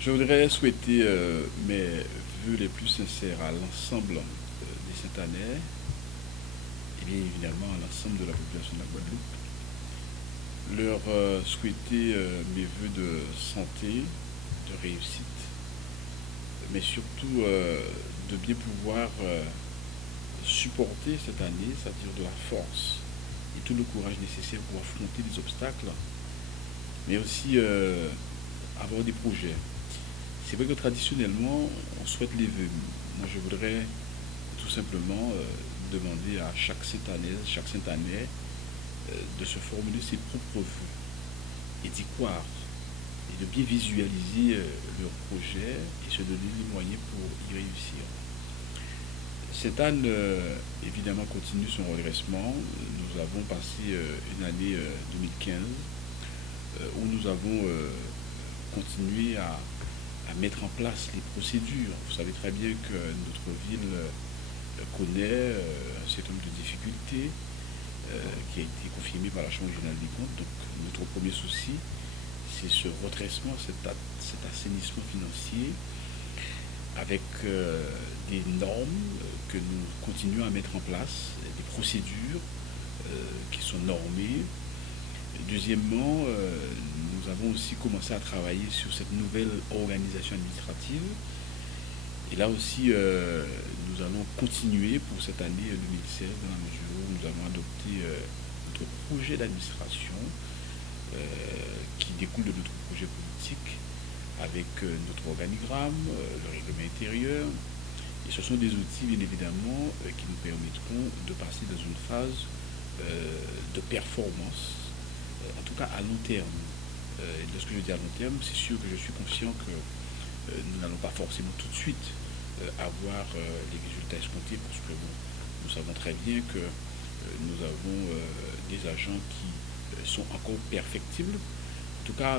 Je voudrais souhaiter mes vœux les plus sincères à l'ensemble des Saint-Anais et bien évidemment à l'ensemble de la population de la Guadeloupe. Leur souhaiter mes vœux de santé, de réussite, mais surtout de bien pouvoir supporter cette année, c'est-à-dire de la force et tout le courage nécessaire pour affronter les obstacles, mais aussi avoir des projets. C'est vrai que traditionnellement, on souhaite les vœux. Moi, je voudrais tout simplement demander à chaque Saint-Année, de se formuler ses propres vœux et d'y croire et de bien visualiser leur projet et se donner les moyens pour y réussir. Cette année, évidemment, continue son redressement. Nous avons passé une année 2015 où nous avons continué à mettre en place les procédures. Vous savez très bien que notre ville connaît un certain nombre de difficultés qui a été confirmé par la Chambre régionale des comptes. Donc notre premier souci, c'est ce redressement, cet assainissement financier avec des normes que nous continuons à mettre en place, des procédures qui sont normées. Deuxièmement, nous avons aussi commencé à travailler sur cette nouvelle organisation administrative. Et là aussi, nous allons continuer pour cette année 2016 dans la mesure où nous avons adopté notre projet d'administration qui découle de notre projet politique avec notre organigramme, le règlement intérieur. Et ce sont des outils, bien évidemment, qui nous permettront de passer dans une phase de performance, en tout cas à long terme. Lorsque je dis à long terme, c'est sûr que je suis conscient que nous n'allons pas forcément tout de suite avoir les résultats escomptés parce que bon, nous savons très bien que nous avons des agents qui sont encore perfectibles. En tout cas,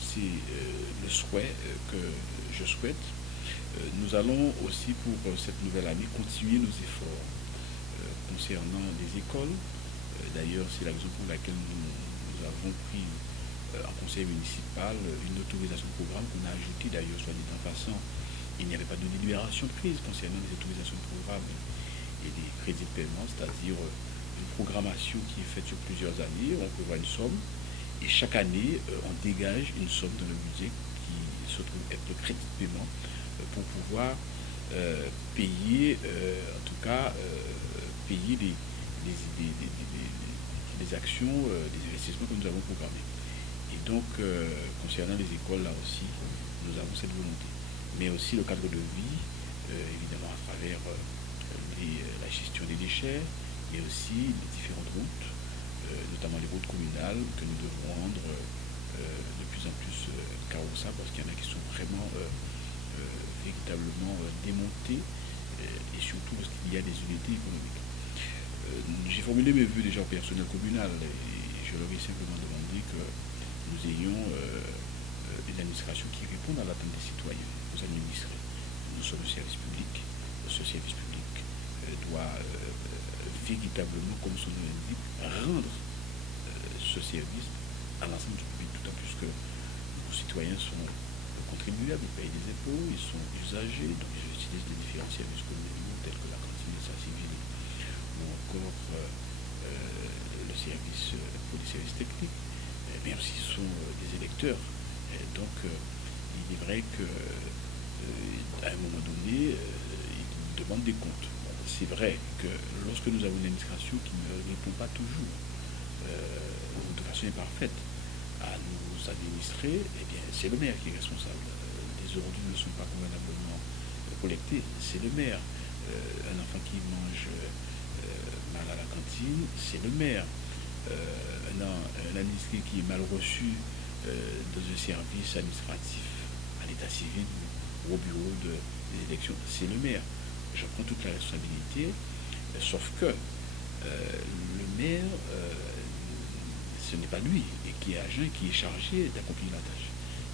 c'est le souhait que je souhaite. Nous allons aussi pour cette nouvelle année continuer nos efforts concernant les écoles. D'ailleurs, c'est la raison pour laquelle nous avons pris en conseil municipal une autorisation de programme qu'on a ajoutée d'ailleurs, soit dit en passant. Il n'y avait pas de délibération prise concernant les autorisations de programme et des crédits de paiement, c'est-à-dire une programmation qui est faite sur plusieurs années. On prévoit une somme et chaque année, on dégage une somme dans le budget qui se trouve être le crédit de paiement pour pouvoir payer, en tout cas, payer les actions, les investissements que nous avons programmés. Et donc, concernant les écoles, là aussi, nous avons cette volonté. Mais aussi le cadre de vie, évidemment à travers la gestion des déchets, mais aussi les différentes routes, notamment les routes communales que nous devons rendre de plus en plus carrossables parce qu'il y en a qui sont vraiment véritablement démontées et surtout lorsqu'il y a des unités économiques. J'ai formulé mes vœux déjà au personnel communal et je leur ai simplement demandé que nous ayons une administration qui réponde à l'attente des citoyens, aux administrés. Nous sommes un service public. Ce service public doit véritablement, comme son nom l'indique, rendre ce service à l'ensemble du public, d'autant plus que nos citoyens sont contribuables, ils payent des impôts, ils sont usagers, donc ils utilisent les différents services communaux tels que la cantine, l'état civil ou encore le service pour les services techniques, mais aussi ce sont des électeurs. Et donc, il est vrai qu'à un moment donné, ils demandent des comptes. Bon, c'est vrai que lorsque nous avons une administration qui ne répond pas toujours de façon imparfaite à nous administrer, eh bien, c'est le maire qui est responsable. Les ordures ne sont pas convenablement collectées, c'est le maire. Un enfant qui mange mal à la cantine, c'est le maire. Un administré qui est mal reçu dans un service administratif à l'état civil ou au bureau des élections, c'est le maire. Je prends toute la responsabilité, sauf que le maire, ce n'est pas lui et qui est agent, qui est chargé d'accomplir la tâche.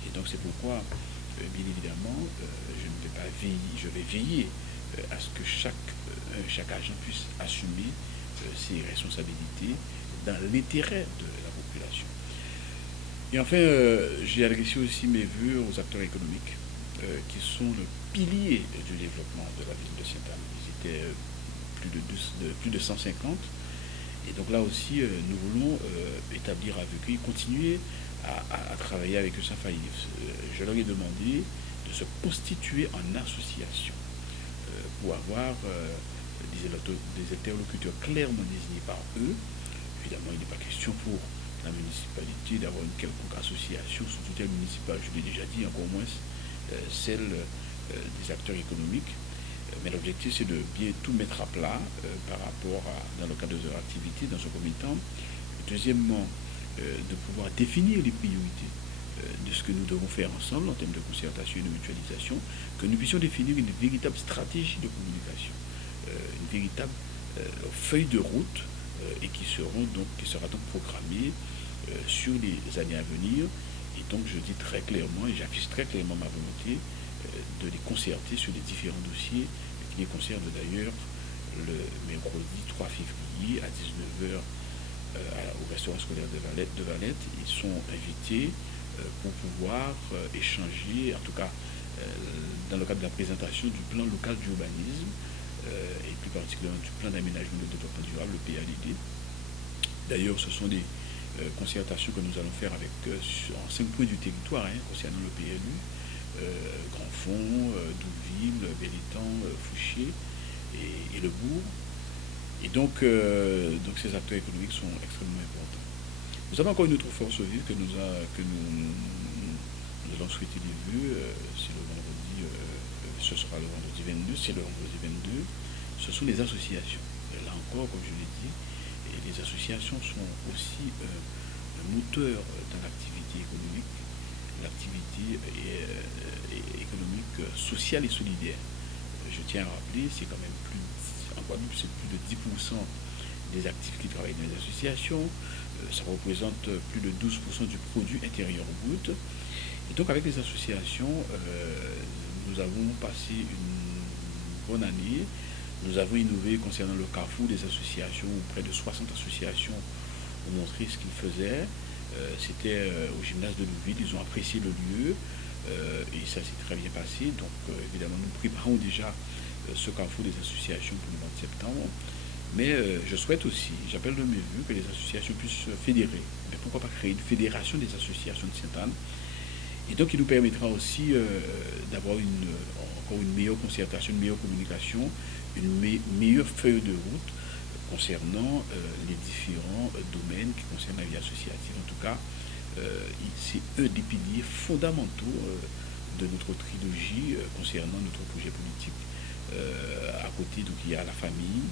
Et donc c'est pourquoi, bien évidemment, je ne vais pas veiller, je vais veiller à ce que chaque agent puisse assumer ses responsabilités dans l'intérêt de la population. Et enfin, j'ai adressé aussi mes vœux aux acteurs économiques qui sont le pilier du développement de la ville de Sainte-Anne. Ils étaient plus de 150. Et donc là aussi, nous voulons établir avec eux, continuer à travailler avec eux sans faillir. Je leur ai demandé de se constituer en association pour avoir des interlocuteurs clairement désignés par eux. Évidemment, il n'est pas question pour la municipalité d'avoir une quelconque association sous tutelle municipale, je l'ai déjà dit, encore moins celle des acteurs économiques. Mais l'objectif, c'est de bien tout mettre à plat par rapport dans le cadre de leur activité, dans ce premier temps. Deuxièmement, de pouvoir définir les priorités de ce que nous devons faire ensemble en termes de concertation et de mutualisation, que nous puissions définir une véritable stratégie de communication, une véritable feuille de route et qui sera donc programmée sur les années à venir. Et donc je dis très clairement et j'affiche très clairement ma volonté de les concerter sur les différents dossiers qui les concernent d'ailleurs le mercredi 3 février à 19 h au restaurant scolaire de Valette. Ils sont invités pour pouvoir échanger, en tout cas dans le cadre de la présentation du plan local d'urbanisme et plus particulièrement du plan d'aménagement de développement durable, le PADD. D'ailleurs, ce sont des concertations que nous allons faire avec en 5 points du territoire concernant le PLU, Grandfond, Douville, Belletan, Fouché et le Bourg. Et donc ces acteurs économiques sont extrêmement importants. Nous avons encore une autre force vive que nous allons souhaiter des vœux. C'est le vendredi, ce sera le vendredi 22, c'est le vendredi 22. Ce sont les associations. Et là encore, comme je l'ai dit, les associations sont aussi un moteur dans l'activité économique, l'activité économique sociale et solidaire. Je tiens à rappeler, c'est quand même en Guadeloupe, c'est plus de 10% des actifs qui travaillent dans les associations. Ça représente plus de 12% du produit intérieur brut. Et donc avec les associations, nous avons passé une bonne année. Nous avons innové concernant le carrefour des associations, où près de 60 associations ont montré ce qu'ils faisaient. C'était au gymnase de Louville, ils ont apprécié le lieu et ça s'est très bien passé. Donc évidemment, nous préparons déjà ce carrefour des associations pour le mois de septembre. Mais je souhaite aussi, j'appelle de mes vœux, que les associations puissent se fédérer. Mais pourquoi pas créer une fédération des associations de Sainte-Anne. Et donc, il nous permettra aussi d'avoir encore une meilleure concertation, une meilleure communication, une meilleure feuille de route concernant les différents domaines qui concernent la vie associative. En tout cas, c'est un des piliers fondamentaux de notre trilogie concernant notre projet politique. À côté, donc, il y a la famille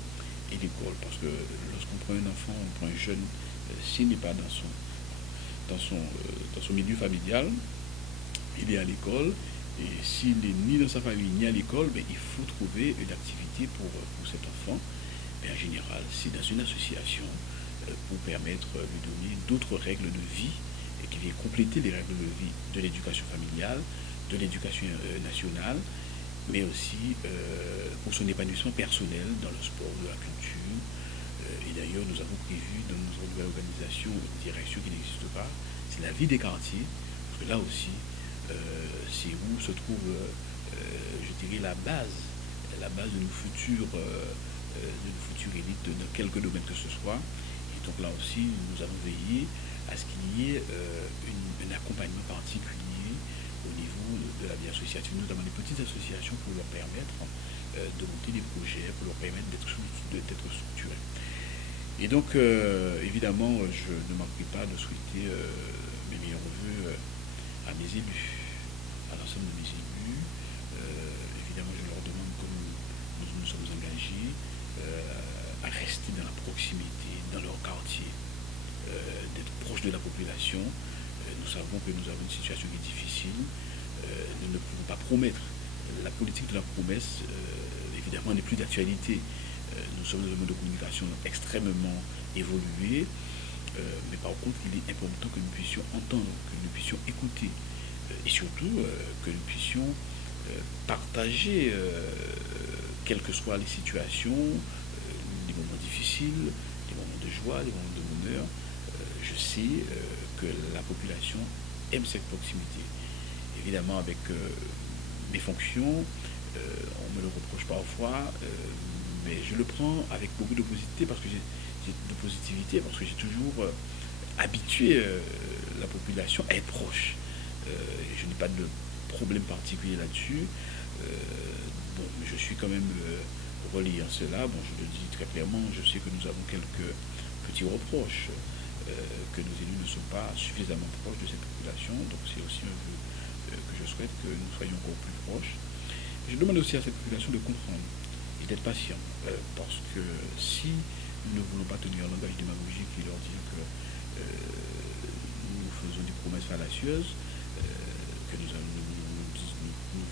et l'école. Parce que lorsqu'on prend un enfant, on prend un jeune, s'il n'est pas dans son milieu familial, il est à l'école. Et s'il n'est ni dans sa famille ni à l'école, ben, il faut trouver une activité pour cet enfant. Mais en général, c'est dans une association pour permettre de lui donner d'autres règles de vie et qui viennent compléter les règles de vie de l'éducation familiale, de l'éducation nationale, mais aussi pour son épanouissement personnel dans le sport, de la culture. Et d'ailleurs, nous avons prévu dans notre nouvelle organisation une direction qui n'existe pas, c'est la vie des quartiers, parce que là aussi, c'est où se trouve, je dirais, la base de nos futures élites dans quelques domaines que ce soit. Et donc là aussi, nous allons veiller à ce qu'il y ait un accompagnement particulier au niveau de la vie associative, notamment des petites associations pour leur permettre de monter des projets, pour leur permettre d'être structurés. Et donc, évidemment, je ne manquerai pas de souhaiter mes meilleurs voeux à mes élus, à l'ensemble de mes élus. Évidemment, je leur demande, comme nous sommes engagés, à rester dans la proximité, dans leur quartier, d'être proche de la population. Nous savons que nous avons une situation qui est difficile. Nous ne pouvons pas promettre. La politique de la promesse, évidemment, n'est plus d'actualité. Nous sommes dans un mode de communication extrêmement évolué. Mais par contre, il est important que nous puissions entendre, que nous puissions écouter et surtout que nous puissions partager, quelles que soient les situations, les moments difficiles, les moments de joie, les moments de bonheur. Je sais que la population aime cette proximité. Évidemment, avec mes fonctions, on me le reproche parfois, mais je le prends avec beaucoup de positivité parce que j'ai toujours habitué la population à être proche. Je n'ai pas de problème particulier là-dessus. Bon, je suis quand même relié à cela. Bon, je le dis très clairement, je sais que nous avons quelques petits reproches, que nos élus ne sont pas suffisamment proches de cette population. Donc c'est aussi un vœu que je souhaite que nous soyons encore plus proches. Je demande aussi à cette population de comprendre et d'être patient, parce que si nous ne voulons pas tenir un langage démagogique et leur dire que nous faisons des promesses fallacieuses, que nous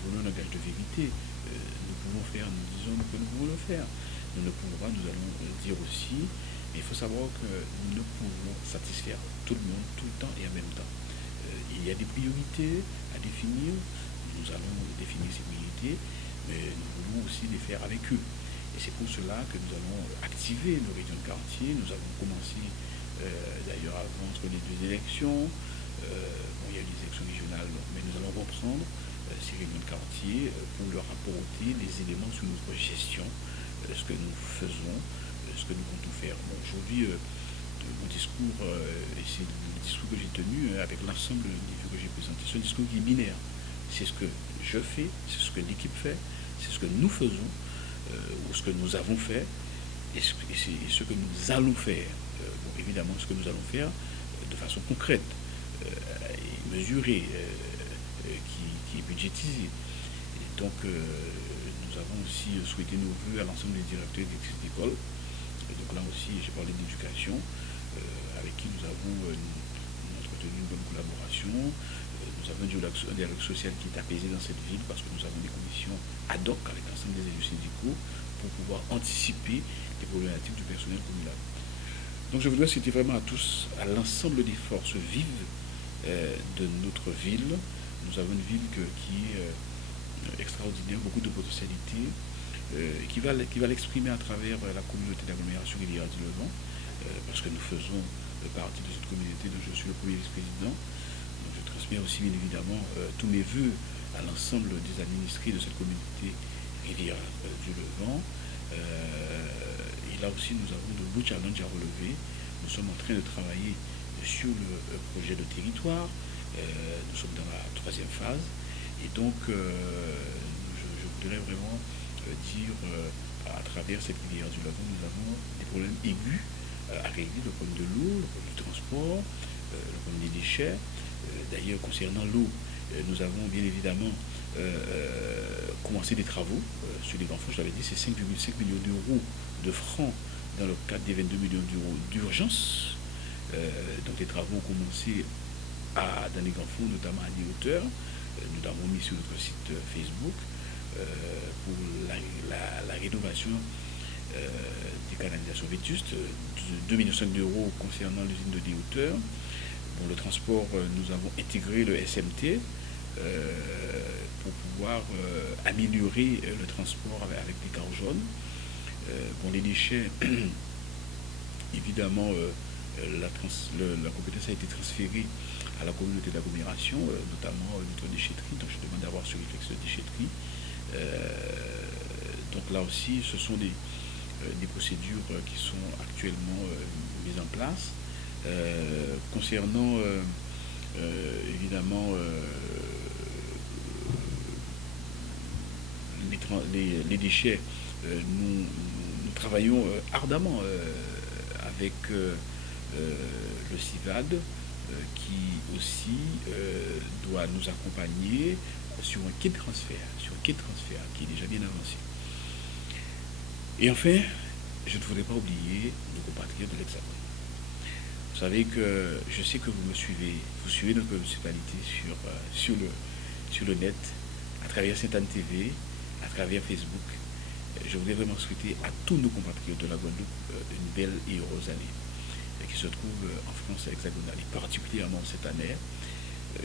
voulons un langage de vérité, nous pouvons faire, nous disons que nous voulons le faire. Nous ne pouvons pas, nous allons dire aussi, mais il faut savoir que nous ne pouvons satisfaire tout le monde, tout le temps et en même temps. Il y a des priorités à définir, nous allons définir ces priorités, mais nous voulons aussi les faire avec eux. Et c'est pour cela que nous allons activer nos réunions de quartier. Nous avons commencé d'ailleurs avant entre les deux élections. Bon, il y a eu des élections régionales, mais nous allons reprendre ces réunions de quartier pour leur apporter les éléments sur notre gestion, ce que nous faisons, ce que nous comptons faire. Bon, aujourd'hui, mon discours, et c'est le discours que j'ai tenu avec l'ensemble des vues que j'ai présenté, c'est un discours qui est binaire. C'est ce que je fais, c'est ce que l'équipe fait, c'est ce que nous faisons, ou ce que nous avons fait, et ce que nous allons faire. Bon, évidemment, ce que nous allons faire de façon concrète, et mesurée, qui est budgétisée. Et donc, nous avons aussi souhaité nos vues à l'ensemble des directeurs et directrices d'école. Et donc là aussi, j'ai parlé d'éducation, avec qui nous avons entretenu une bonne collaboration. Nous avons un dialogue social qui est apaisé dans cette ville parce que nous avons des commissions ad hoc avec l'ensemble des élus syndicaux pour pouvoir anticiper les problématiques du personnel communal. Donc je voudrais citer vraiment à tous, à l'ensemble des forces vives de notre ville. Nous avons une ville qui est extraordinaire, beaucoup de potentialités, qui va l'exprimer à travers la communauté d'agglomération Rivière du Levant, parce que nous faisons partie de cette communauté dont je suis le premier vice-président. Donc je transmets aussi bien évidemment tous mes voeux à l'ensemble des administrés de cette communauté Rivière du Levant. Et là aussi nous avons de beaux challenges à relever. Nous sommes en train de travailler sur le projet de territoire. Nous sommes dans la 3e phase. Et donc je voudrais vraiment dire à travers cette rivière du Levant, nous avons des problèmes aigus à régler, le problème de l'eau, le problème du transport, le problème des déchets. D'ailleurs, concernant l'eau, nous avons bien évidemment commencé des travaux sur les grands fonds. Je l'avais dit, c'est 5,5 millions d'euros de francs dans le cadre des 22 millions d'euros d'urgence. Donc les travaux ont commencé dans les grands fonds, notamment à mi-hauteur. Nous l'avons mis sur notre site Facebook pour la rénovation des canalisations vétustes, 2,5 millions d'euros concernant l'usine de déhauteur. Bon, le transport, nous avons intégré le SMT pour pouvoir améliorer le transport avec des cars jaunes. Bon, les déchets, évidemment, la compétence a été transférée à la communauté d'agglomération, notamment notre déchetterie. Donc je demande d'avoir ce réflexe de déchetterie. Donc là aussi, ce sont des procédures qui sont actuellement mises en place. Concernant évidemment les déchets, nous travaillons ardemment avec le CIVAD qui aussi doit nous accompagner sur un kit transfert, qui est déjà bien avancé. Et enfin, je ne voudrais pas oublier nos compatriotes de l'Hexagone. Vous savez que je sais que vous suivez notre municipalité sur le net, à travers Sainte-Anne TV, à travers Facebook. Je voudrais vraiment souhaiter à tous nos compatriotes de la Guadeloupe une belle et heureuse année qui se trouve en France hexagonale, et particulièrement cette année.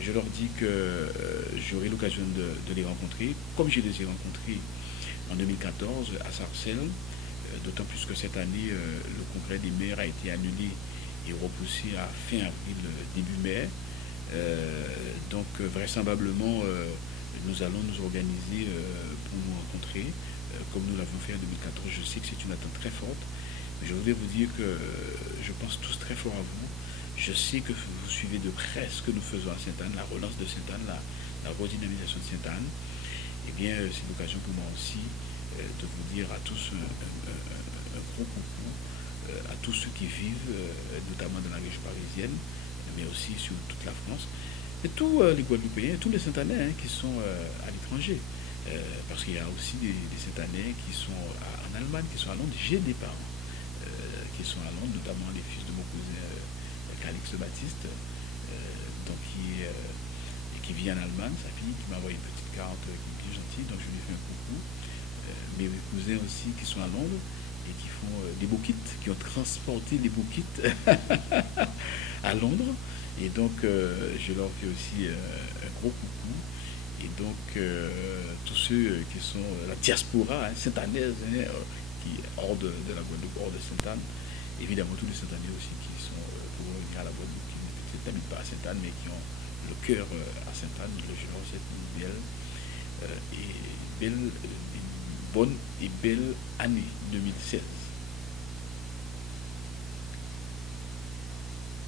Je leur dis que j'aurai l'occasion de les rencontrer, comme je les ai rencontrés en 2014 à Sarcelles, d'autant plus que cette année, le congrès des maires a été annulé et repoussé à fin avril, début mai. Donc vraisemblablement, nous allons nous organiser pour nous rencontrer, comme nous l'avons fait en 2014. Je sais que c'est une attente très forte, mais je voudrais vous dire que je pense tous très fort à vous. Je sais que vous suivez de près ce que nous faisons à Sainte-Anne, la relance de Sainte-Anne, la redynamisation de Sainte-Anne. Eh bien, c'est l'occasion pour moi aussi de vous dire à tous un gros coucou, à tous ceux qui vivent, notamment dans la région parisienne, mais aussi sur toute la France, et tous les Guadeloupéens, tous les Saint-Anais qui sont à l'étranger. Parce qu'il y a aussi des Saint-Anais qui sont en Allemagne, qui sont à Londres. J'ai des parents qui sont à Londres, notamment les fils de mon cousin Calix Baptiste, donc qui vit en Allemagne, sa fille, qui m'a envoyé une petite carte qui est gentille, donc je lui fais un coucou. Mes cousins aussi qui sont à Londres et qui font des beaux kits, qui ont transporté les beaux kits à Londres. Et donc, je leur fais aussi un gros coucou. Et donc, tous ceux qui sont la diaspora sainte-annaise, qui est hors de la Guadeloupe, hors de Sainte-Anne, évidemment tous les Saint-Anais aussi qui sont pour venir à la Guadeloupe, qui n'habitent pas à Sainte-Anne, mais qui ont le cœur à Sainte-Anne, je leur souhaite une belle, bonne et belle année 2016.